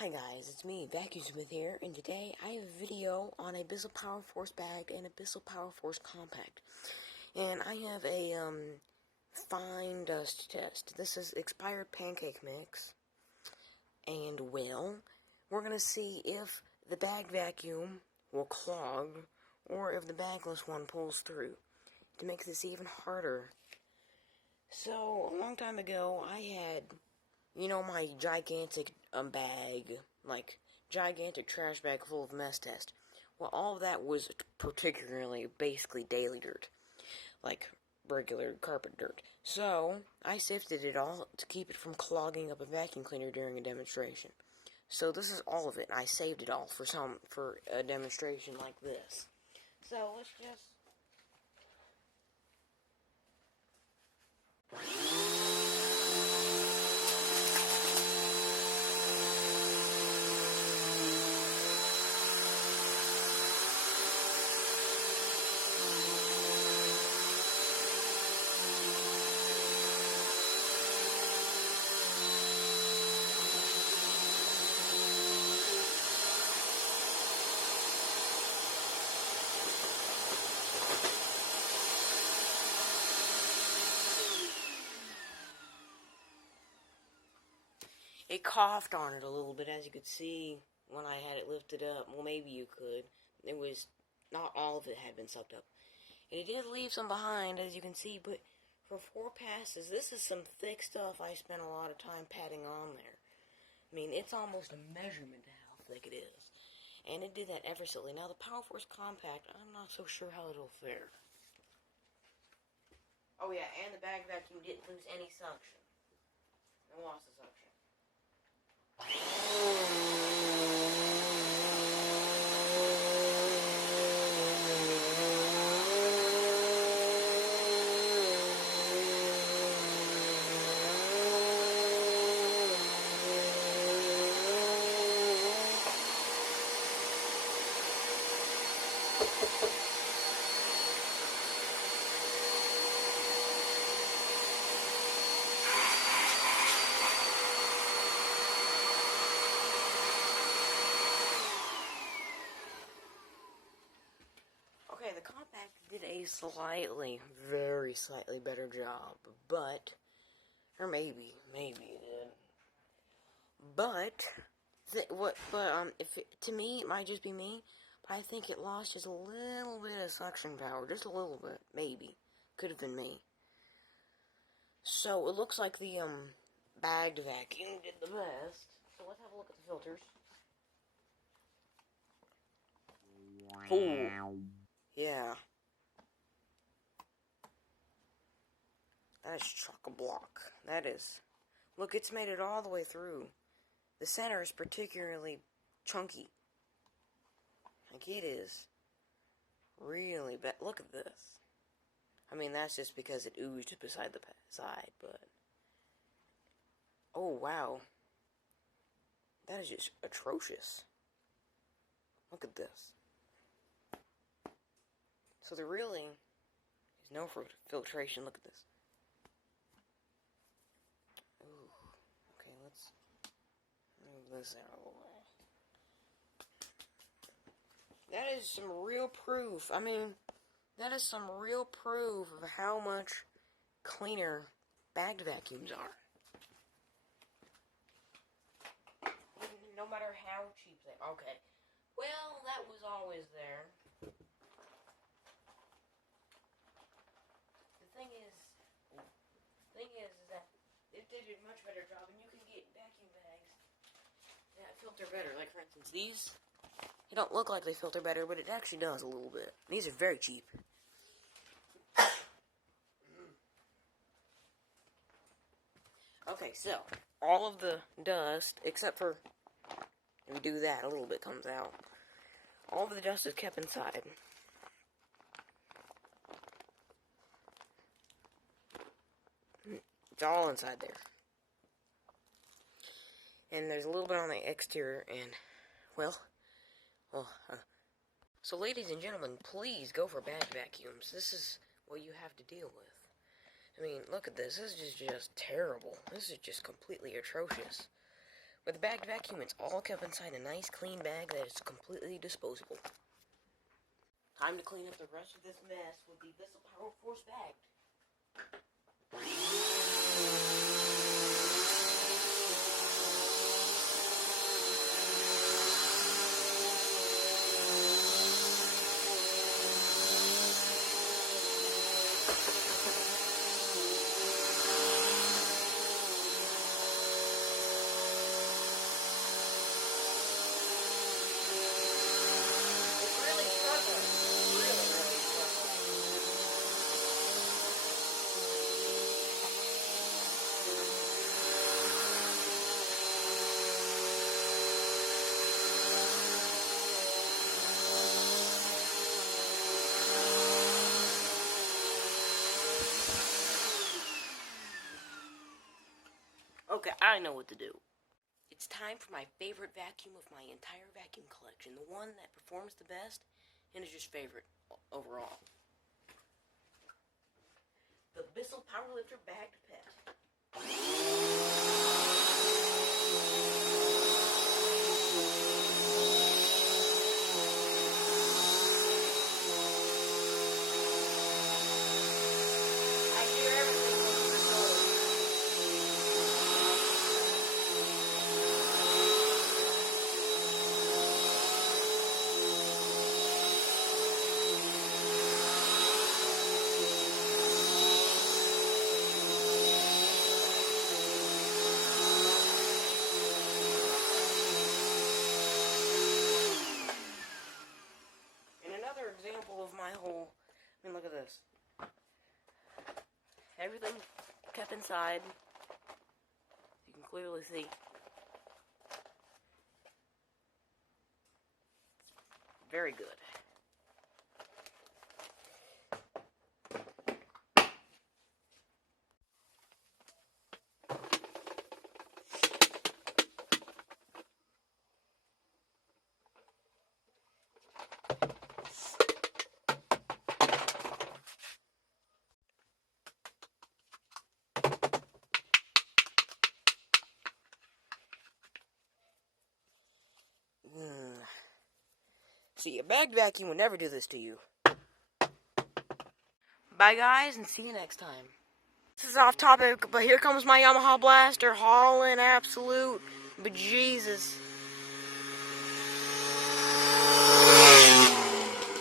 Hi guys, it's me, Vacuum Smith here, and today I have a video on a Bissell Power Force bagged and a Bissell Power Force compact. And I have a fine dust test. This is expired pancake mix. And well, we're gonna see if the bagged vacuum will clog or if the bagless one pulls through. To make this even harder. So, a long time ago, I had my gigantic bag, like, gigantic trash bag full of mess test. Well, all of that was particularly, basically, daily dirt. Like, regular carpet dirt. So, I sifted it all to keep it from clogging up a vacuum cleaner during a demonstration. So, this is all of it, and I saved it all for a demonstration like this. So, let's just... It coughed on it a little bit, as you could see when I had it lifted up. Well, maybe you could. It was, not all of it had been sucked up. And it did leave some behind, as you can see, but for 4 passes, this is some thick stuff I spent a lot of time patting on there. I mean, it's almost a measurement to how thick it is. And it did that effortlessly. Now, the Power Force Compact, I'm not so sure how it'll fare. Oh yeah, and the bag vacuum didn't lose any suction. It lost the suction. Okay, the compact did a very slightly better job, but, or maybe it did. But, to me, it might just be me, but I think it lost just a little bit of suction power, just a little bit, maybe. Could have been me. So, it looks like the, bagged vacuum did the best. So, let's have a look at the filters. Ooh. Yeah. That is chock-a-block. That is. Look, it's made it all the way through. The center is particularly chunky. Like, it is really bad. Look at this. I mean, that's just because it oozed beside the side, but... Oh, wow. That is just atrocious. Look at this. So there really is no filtration. Look at this. Ooh. Okay, let's move this out of the way. That is some real proof. I mean, that is some real proof of how much cleaner bagged vacuums are. No matter how cheap they are. Okay. Well, that was always there. The thing is that it did a much better job, and you can get vacuum bags that filter better. Like, for instance, these, they don't look like they filter better, but it actually does a little bit. These are very cheap. Okay, so, all of the dust, except for, if we do that, a little bit comes out. All of the dust is kept inside. It's all inside there. And there's a little bit on the exterior, and, so ladies and gentlemen, please go for bagged vacuums. This is what you have to deal with. I mean, look at this. This is just terrible. This is just completely atrocious. For the bagged vacuum, it's all kept inside a nice clean bag that is completely disposable. Time to clean up the rest of this mess with the Bissell Power Force bag. Okay, I know what to do. It's time for my favorite vacuum of my entire vacuum collection. The one that performs the best and is just favorite overall. The Bissell Powerlifter Bagged Pet. I hear everything over the door. Example of my whole, I mean, look at this. Everything kept inside. You can clearly see. Very good. See, a bagged vacuum would never do this to you. Bye, guys, and see you next time. This is off topic, but here comes my Yamaha Blaster hauling absolute bejesus.